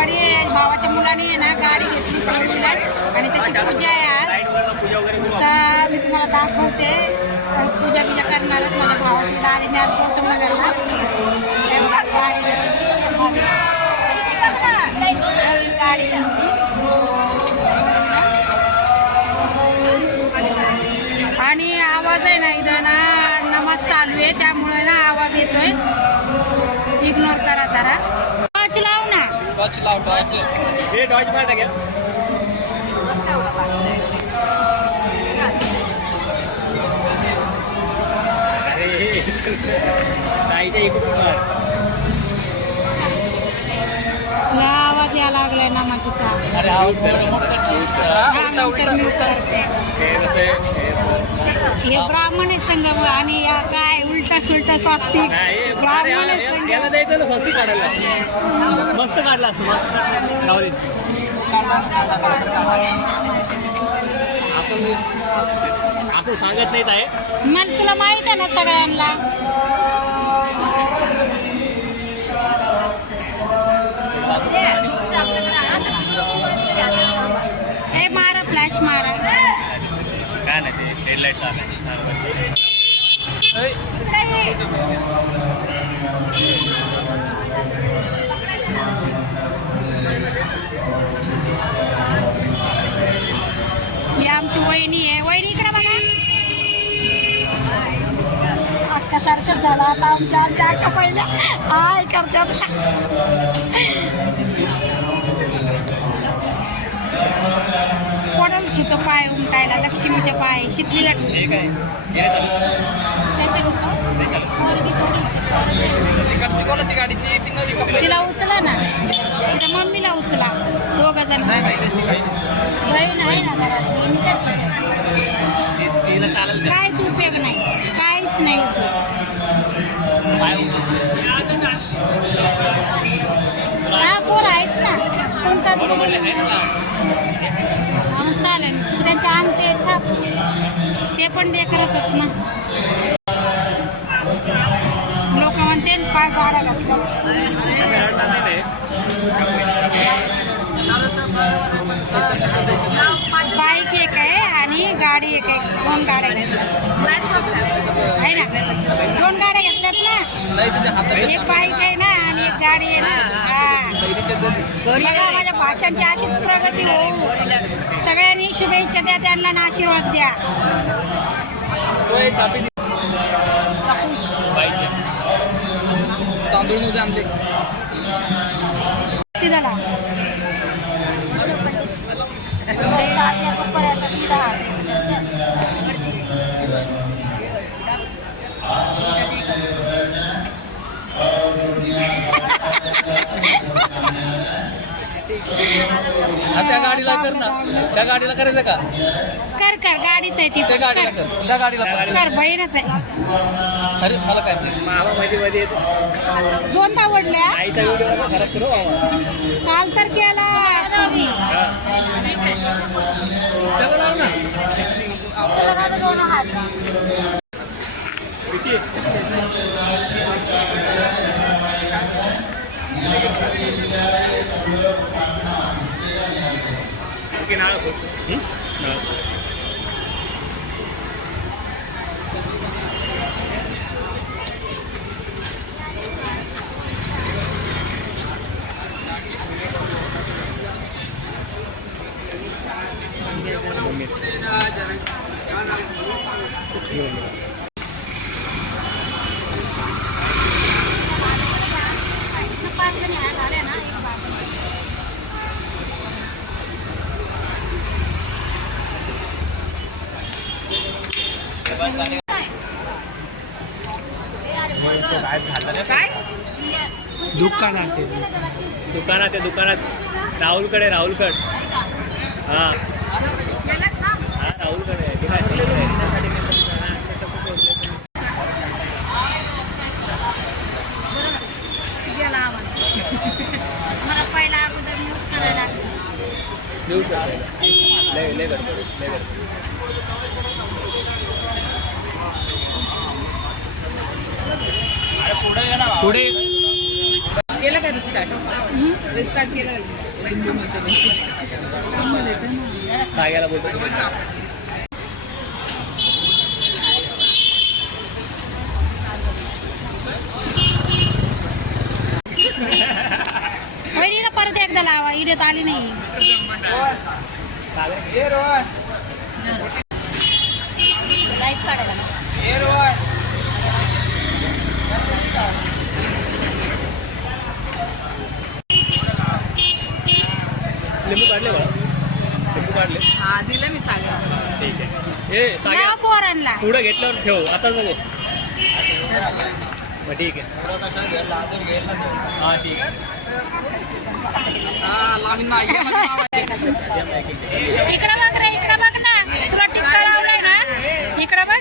भावाने भावाच्या मुलाने आहे ना गाडी घेतली फोर व्हीलर आणि त्याची पूजा आहे आज. तर मी तुम्हाला दाखवते पूजा बिजा करणारच माझ्या भावाची गाडीने आज गौतम नगरला गाडी आणि आवाज आहे ना इथं ना नमाज चालू आहे त्यामुळे ना आवाज येतोय. इग्नोर करा जरा. टॉर्च लाव ना. टॉर्च लाव. टॉर्च हे टॉर्च मार घ्या. ताईच्या इकडून मार. आवाज यायला लागलाय नमाजचा. अरे आवाज नंतर मी करते. हे ब्राह्मण आहे संघ आणि या काय उलटा सुलटा स्वास्तिक ब्राह्मण आहे संघ. याला द्यायचं ना स्वास्तिक काढायला. मस्त काढला असं आपण सांगत नाहीत आहे. मला तुला माहित आहे ना सगळ्यांना. हे मारा फ्लॅश मारा. काय नाही ते हेडलाईट ही आमची वहिनी आहे. वहिनी इकडे बघा. अक्कासारखं झालं आता आमच्या अक्का पहिल्या हाय करतात. कोणाला सुद्धा पाय उमटायला लक्ष्मीचे पाय शिकलीला तिला उचला ना. तिच्या मम्मीला उचला. दोघं जण बहीण आहे ना घरात. काहीच उपयोग नाही. काहीच नाही हा पोर आहेत ना. कोणता चालेल त्यांच्या अंगठे छाप ते पण लेकरच होत ना. लोक म्हणते काय गाड्या घातल्या. बाईक एक आहे आणि गाडी एक आहे. दोन गाड्या आहे ना. दोन गाड्या घेतल्यात ना. एक बाईक आहे ना आणि एक गाडी आहे ना. बघा माझ्या भाषांची अशीच प्रगती हो. सगळ्यांनी शुभेच्छा द्या त्यांना ना आशीर्वाद द्या. तांदूळ मध्ये आणले झाला. त्या गाडीला कर ना. त्या गाडीला करायचं का. कर कर गाडीच आहे ती. त्या गाडीला कर. त्या गाडीला कर बहीणच आहे. अरे मला काय मामा मध्ये दोनदा आवडल्या. आईचा व्हिडिओ घरात करू. काल तर केला. दुकानात राहुलकडे. राहुलकड हा राहुलकडे. मला पहिला अगोदर म्यूट करायला पुढे केलं का रिस्टार्ट केलं काय याला बोलतो वहिनीला परत एकदा लावा इडत आली नाही लाईट काढायला लिंबू काढले बा लिंबू काढले हा दिलं मी सांगा ठीक आहे ए साग्या लावा पोरांना पुढं घेतल्यावर ठेव आताच नको मग ठीक आहे हां ठीक आहे हा लावीन ना इकडं बघ रे इकडं बघ ना तुला टिक्का लावलाय ना इकडं बघ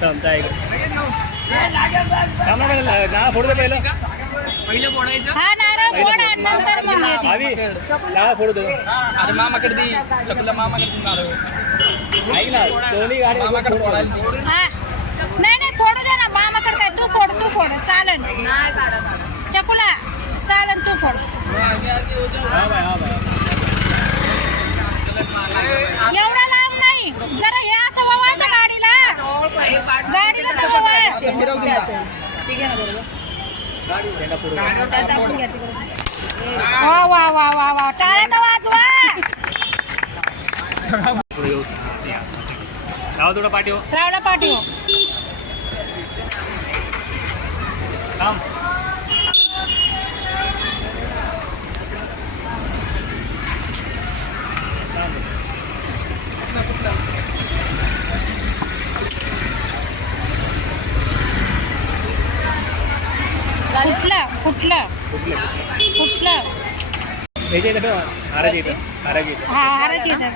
थांबता ना फोडू दे पहिलं पहिलं बोडायचं हा नारळ गोड आहे, नंतर मग येते. आवी डाळा फोडू दे अरे मामाकडे दी चकुला मामाकडे नारळ ऐक ना दोन्ही गाडी मामाकडे फोडायला हा नाही नाही फोडू दे ना मामाकडे काय तू फोड चालन चकुला चालन तू फोड हा बाय एवढा लांब नाही जरा हे असं वळतं गाडीला कसं वळ वा वा वा वा वा टाळ्या तर वाजवा राव थोडं पाठी हो रावला पाठीव थांब कुठलं याच्या इथं हाराच्या इथं हा हाराची इथं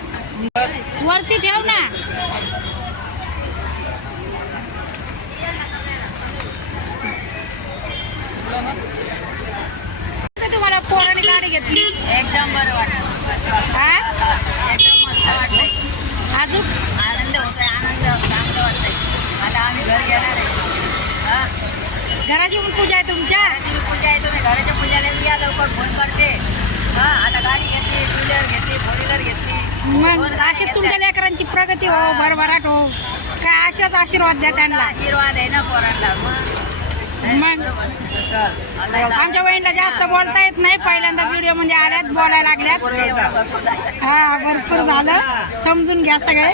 वरती ठेव ना तुम्हाला पोराने गाडी घेतली एकदम बरं वाटलं हा एकदम मस्त वाटलंय अजून आनंद होतोय चांगलं वाटतंय आता आम्ही घरी येणार आहे घराची पण पूजा आहे तुमच्या घराची पूजा आहे तुम्ही घराच्या पूजाला या लवकर फोन करते हा आता गाडी घेतली टू व्हीलर घेतली फोर व्हीलर घेतली मग अशीच तुमच्या लेकरांची प्रगती हो भरभराट हो काय अशाच आशीर्वाद द्या त्यांना आशीर्वाद आहे ना पोरांना मग आमच्या बहिणीला जास्त बोलता येत नाही पहिल्यांदा व्हिडिओ मध्ये आल्यात बोलायला लागल्यात हा भरपूर झालं समजून घ्या सगळे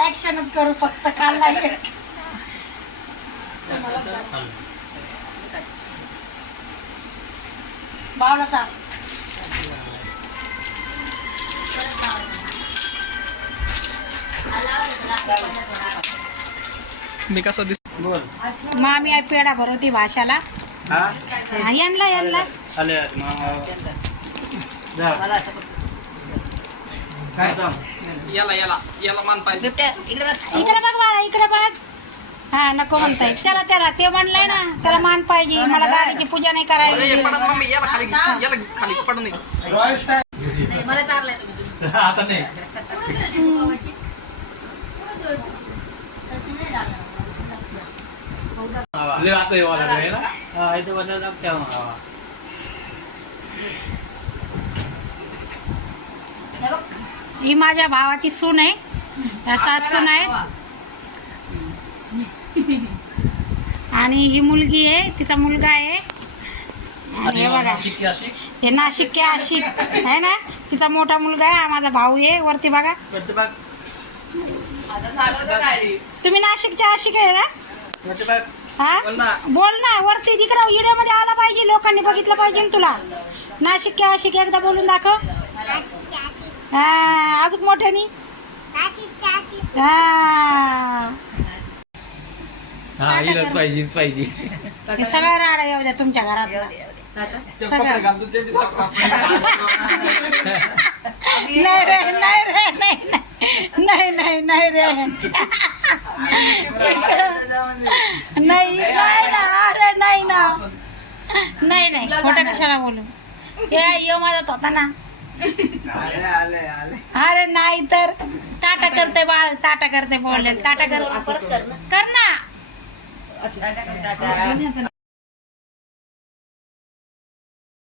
ऍक्शनच करू फक्त काल नाही बावळाचा मी कसं दिस बोल मामी आई पेढा भरवती भाषाला हा यांना आले जा काय याला मान पाहिजे इकडे बघ बाळा इकडे बघ हा नको म्हणताय त्याला ते म्हणलंय ना त्याला मान पाहिजे मला गाडीची पूजा नाही करायची मम्मी याला खाली याला खाली पड नाही मला चाललंय तुम्ही आता नाही ले आता येवाला आहे ना हा इथे बदल ठेवा ही माझ्या भावाची सून आहे या 7 सून आहेत आणि ही मुलगी आहे तिचा मुलगा आहे आणि हे बघा हे नाशिक आशिक आहे ना तिचा मोठा मुलगा आहे हा माझा भाऊ आहे वरती बघा तुम्ही नाशिकच्या आशिक आहे ना हा बोल ना वरती तिकडं व्हिडिओ मध्ये आला पाहिजे लोकांनी बघितलं पाहिजे ना तुला नाशिक आशिक एकदा बोलून दाखव हा अजून मोठ्यानी हा हिलाच पाहिजे हे सगळं राडा येऊ द्या तुमच्या घरात सगळं नाही रे नाही रे नाही ना अरे नाही खोटं कशाला बोलू ये माझा होता ना अरे नाही तर टाटा करते बाळ टाटा करते बोलले टाटा कर ना